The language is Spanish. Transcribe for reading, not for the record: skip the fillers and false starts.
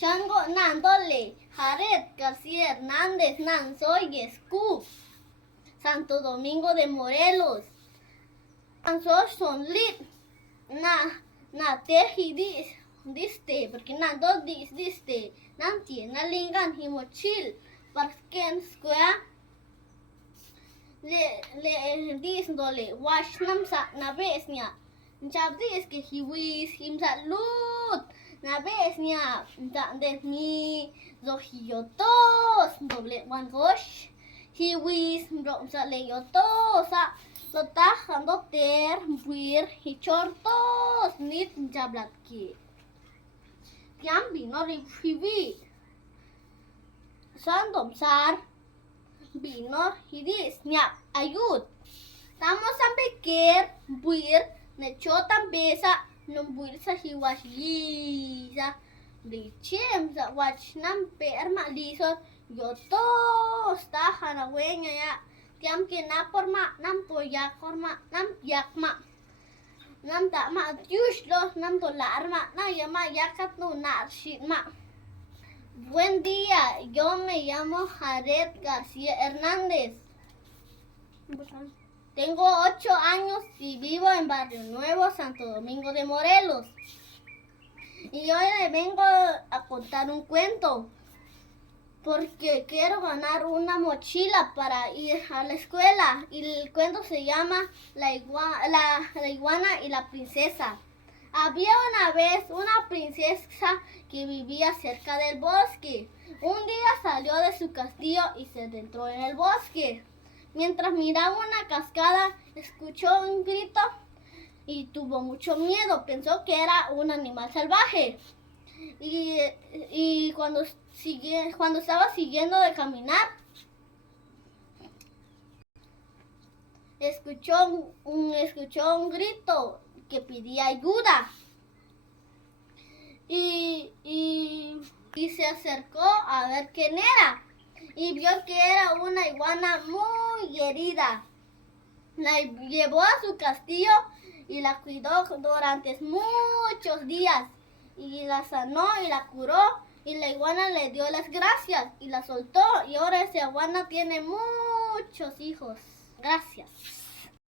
Chango Nándole, Jared García Hernández, Nanzoy Scoop, Santo Domingo de Morelos, Nanzo Sonlit, na teji diste, porque nando diste, nanti, na lingan himochil, parken square, le disdole, wash namsa na besnia, chabdis que hiwis himsa lut, na besnia, de mi zohiotos, doble one gosh, hiwis romsa le yotosa. Lotah ter buir hichortos nit jablatki. Tiam vino rifivi. Sandom sar vino hidis nyap ayud. Tamos sampai ker buir nechotan besa num buir sa hiwas lisa. Dichem sa wach nam per ma lisot yotos tahana wenya ya. Tiam ke na porma nam poyak porma nam yakma nam tak ma juice los nam dolar ma na llama yakat no narshima. Buen día, yo me llamo Jared García Hernández. Tengo 8 años y vivo en Barrio Nuevo, Santo Domingo de Morelos. Y hoy le vengo a contar un cuento. Porque quiero ganar una mochila para ir a la escuela. Y el cuento se llama La iguana y la princesa. Había una vez una princesa que vivía cerca del bosque. Un día salió de su castillo y se adentró en el bosque. Mientras miraba una cascada, escuchó un grito y tuvo mucho miedo. Pensó que era un animal salvaje. Y cuando estaba siguiendo de caminar, escuchó un grito que pedía ayuda. Y se acercó a ver quién era. Y vio que era una iguana muy herida. La llevó a su castillo y la cuidó durante muchos días. Y la sanó y la curó. Y la iguana le dio las gracias y la soltó. Y ahora esa iguana tiene muchos hijos. Gracias.